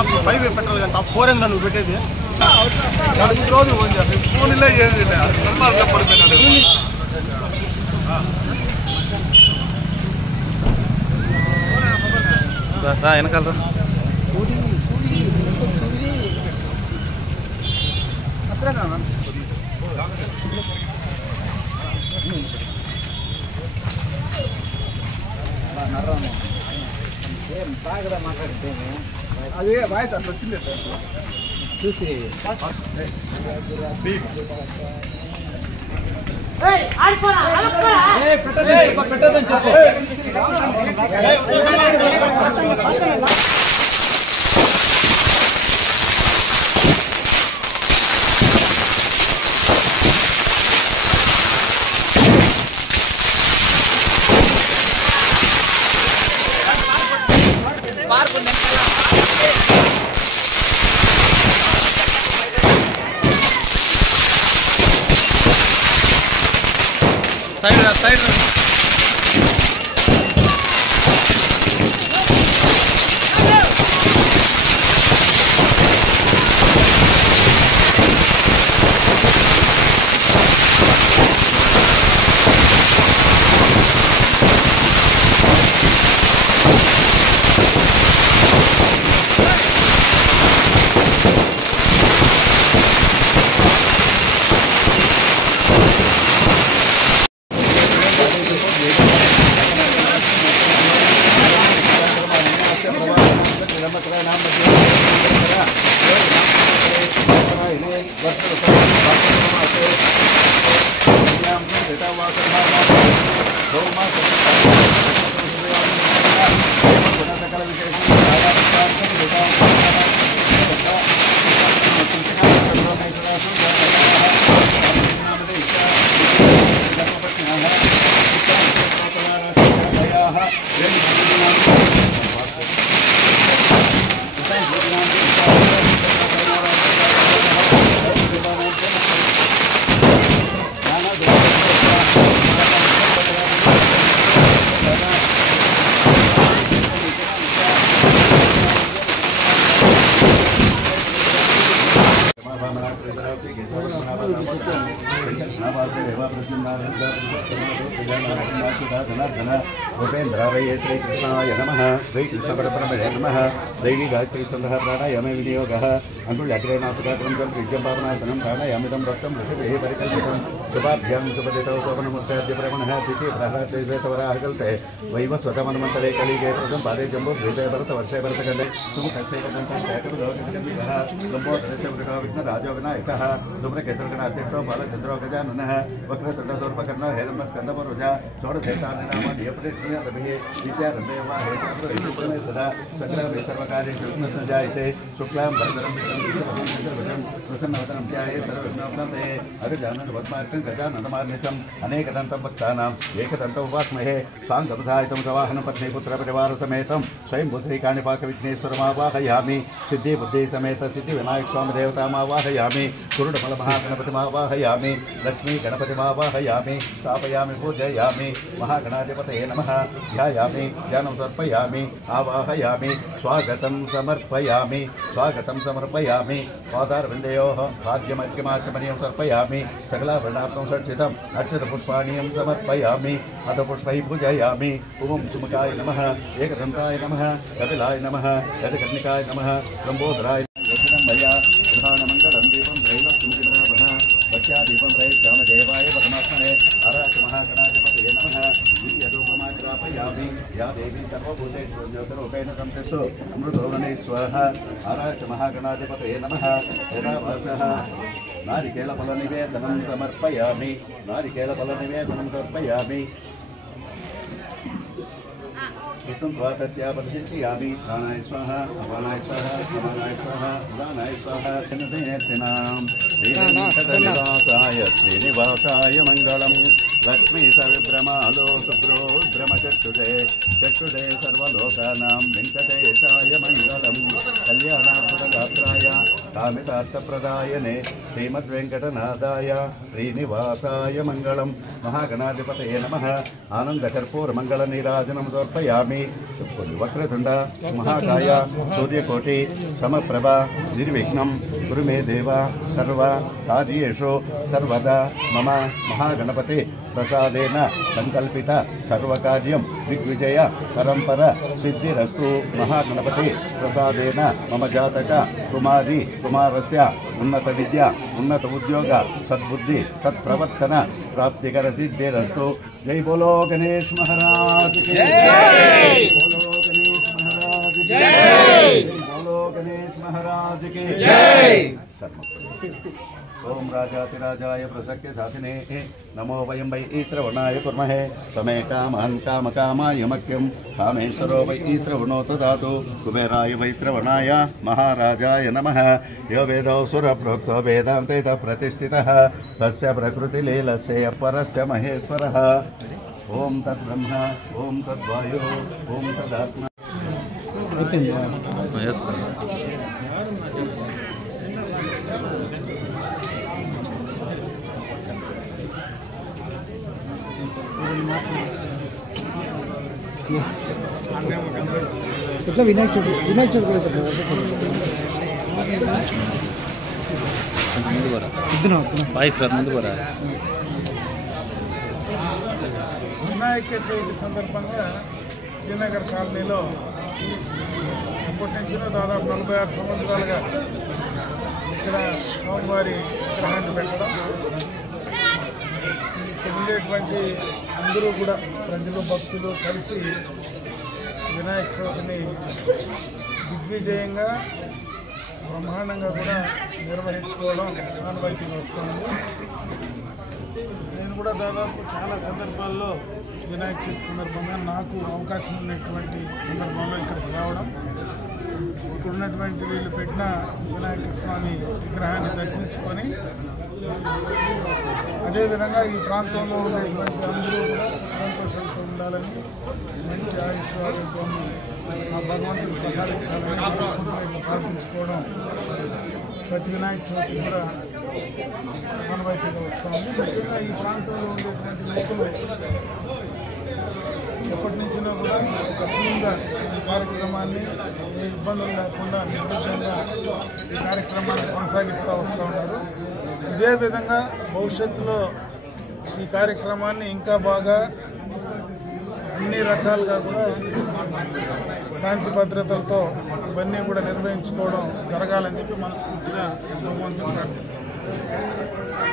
Top 5 పెట్టాలి కానీ top 4 నువ్వు పెట్టేది రోజు ఫోన్ ఇలా ఏది పడిపోయినాడు వెనకాల బాగా మాట్లాడితే అదే వాయిస్ అట్లా వచ్చింది చూసి పెట్టదని చెప్పు సైడ్ भूपेन्द्रावये श्रीकृष्णाय नमः श्रीकृष्णपरब्रह्मणे नमः दैवी गायत्री छन्दः प्राणायामे विनियोगः अङ्गुल्याग्रे नासिकाग्रं प्रीत्यं पावनासनं प्राणायामिदं रक्तं ऋषिभिः परिकल्पितं शुभाभ्यां शुभदितौ शोभनमूर्त्याद्य ब्रह्मणः तिथिप्रहराश्रीवेतवराहकल्पे वैवस्वतमन्वन्तरे कलिगे प्रथम पादे जम्बो भृते भरतवर्षे भरतकले सुमुखस्यैकदन्तः लम्बोदरस्य वृषो विघ्नराजो विनायकः धूम्रकेतुर्गणाध्यक्षो बालचन्द्रो गजाननः वक्रतुण्डदोर्पकर्णो हेरम्बस्कन्दपरुजा षोडशेतानिनामध्यप्रतिष्ठितभिः विद्यारम्भेवा हेतुः सदा सग्रामे सर्वकार्येषु विघ्नस्सञ्जायते शुक्लां भरतरं विष्णुं प्रसन्नवदनं ध्याये सर्वविघ्नोपशान्तये अरुजाननपद्मार्कं गजाननमार्निशम् अनेकदन्तं भक्तानाम् एकदन्तम् उपास्महे साङ्गबधायितं सवाहनं पत्नीपुत्रपरिवारसमेतं स्वयंभूश्रीकाणिपाकविघ्नेश्वरमावाहयामि सिद्धिबुद्धिसमेत सिद्धिविनायकस्वामिदेवतामावाहयामि कुरुडफलमहागणपतिमावाहयामि लक्ष्मी गणपतिमावाहयामि स्थापयामि पूजयामि महागणाधिपतये नमः ध्यायामि ध्यानं समर्पयामि आवाहयामि स्वागतं समर्पयामि पादारविन्दयोः भाग्यमर्घ्यमाचमनीयं समर्पयामि सकलाभरणार्थं षट्सिद्धम् अक्षतपुष्पाणीयं समर्पयामि अथ पुष्पैः पूजयामि ओं सुमुखाय नमः एकदन्ताय नमः कपिलाय नमः गजकर्णिकाय नमः लम्बोदराय मया प्रधानमङ्गलं दीपं त्रैलोक्यमुखितरावः भक्त्यादीपं प्रयच्छामदेवाय परमात्मने महागणाधिपतये नमः द्वितीयधूपमाग्रापयामि या देवी सर्वभूतेषु ज्योतिरूपेण संस्थितो अमृतोवने स्वाहा आराच महागणाधिपतये नमः यदा वासः नारिकेलफलनिवेदनं समर्पयामि कृष्णं स्वातत्या प्रतिष्ठयामि प्राणाय स्वाहा अपानाय स्वाहा समानाय स्वाहा उदानाय स्वाहा श्रीनिवासाय मङ्गलम् लक्ष्मी सविभ्रमालो शुभ्रोद्भ्रमचक्षुषे सर्वलोकानां वेङ्कटेशाय मङ्गलम् कल्याणार्पणगात्राय कामितार्थप्रदायने श्रीमद्वेङ्कटनाथाय श्रीनिवासाय मङ्गलम् महागणाधिपतये नमः आनन्दकर्पूरमङ्गलनीराजनं समर्पयामि వక్రతుండ మహాకాయ సూర్యకోటి సమప్రభ నిర్విఘ్నం గురు మే దేవ సర్వ కార్యేషు సర్వదా మమ మహాగణపతి ప్రసాదేన సంకల్పిత సర్వకార్యం దిగ్విజయ పరంపర సిద్ధిరస్తు మహాగణపతి ప్రసాదేన మమ జాతక కుమారి కుమారస్య ఉన్నత విద్య ఉన్నత ఉద్యోగ సద్బుద్ధి సత్ప్రవర్తన ప్రాప్తికర సిద్ధిరస్తు జై బోలో గణేష్ మహారాజ్ కి జై బోలో గణేష్ మహారాజ్ కి జై బోలో గణేష్ మహారాజ్ కి జై ओम राजातिराजाय प्रसक्य शासने नमो वयं वै श्रवणाय कुर्महे समे कामहं कामकामाय मह्यं कामेश्वरो वै श्रवणो ददातु कुबेराय वै श्रवणाय महाराजाय नमः यो वेदो सुरप्रोक्तो वेदान्ते प्रतिष्ठितः तस्य प्रकृतिलीलस्य परस्य महेश्वरः ओम तद्ब्रह्म ओम तद्वायु ओम तदात्मा ఇట్లా వినాయక చవితి కూడా వినాయక చవితి సందర్భంగా శ్రీనగర్ కాలనీలో అప్పటి నుంచి దాదాపు 46 సంవత్సరాలుగా ఇక్కడ స్వామివారి విగ్రహాన్ని పెట్టడం, ఉండేటువంటి అందరూ కూడా ప్రజలు భక్తులు కలిసి వినాయక చవితిని దిగ్విజయంగా బ్రహ్మాండంగా కూడా నిర్వహించుకోవడం ఆనవాయితీగా వస్తుంది. నేను కూడా దాదాపు చాలా సందర్భాల్లో వినాయక చవితి సందర్భంగా నాకు అవకాశం ఉన్నటువంటి సందర్భంలో ఇక్కడికి రావడం, ఇక్కడ ఉన్నటువంటి వీళ్ళు పెట్టిన వినాయక స్వామి విగ్రహాన్ని దర్శించుకొని అదేవిధంగా ఈ ప్రాంతంలో ఉండేటువంటి అందరూ కూడా సుఖ సంతోషాలతో ఉండాలని, మంచి ఆయుష్ ఆరోగ్యాన్ని ఆ భగవంతుడు ప్రసాదించాలని ప్రార్థించుకోవడం ప్రతి వినాయక చవితి కూడా ఆనవాయితీగా వస్తుంది. ముఖ్యంగా ఈ ప్రాంతంలో ఉండేటువంటి యువకులు ఎప్పటి నుంచినా కూడా సక్రమంగా ఈ కార్యక్రమాన్ని ఏ ఇబ్బందులు లేకుండా నిర్విఘ్నంగా ఈ కార్యక్రమాన్ని కొనసాగిస్తూ వస్తూ ఉన్నారు. ఇదే విధంగా భవిష్యత్తులో ఈ కార్యక్రమాన్ని ఇంకా బాగా అన్ని రకాలుగా కూడా శాంతి భద్రతలతో ఇవన్నీ కూడా నిర్వహించుకోవడం జరగాలని చెప్పి మనస్ఫూర్తిగా భగవంతుని ప్రార్థిస్తాం.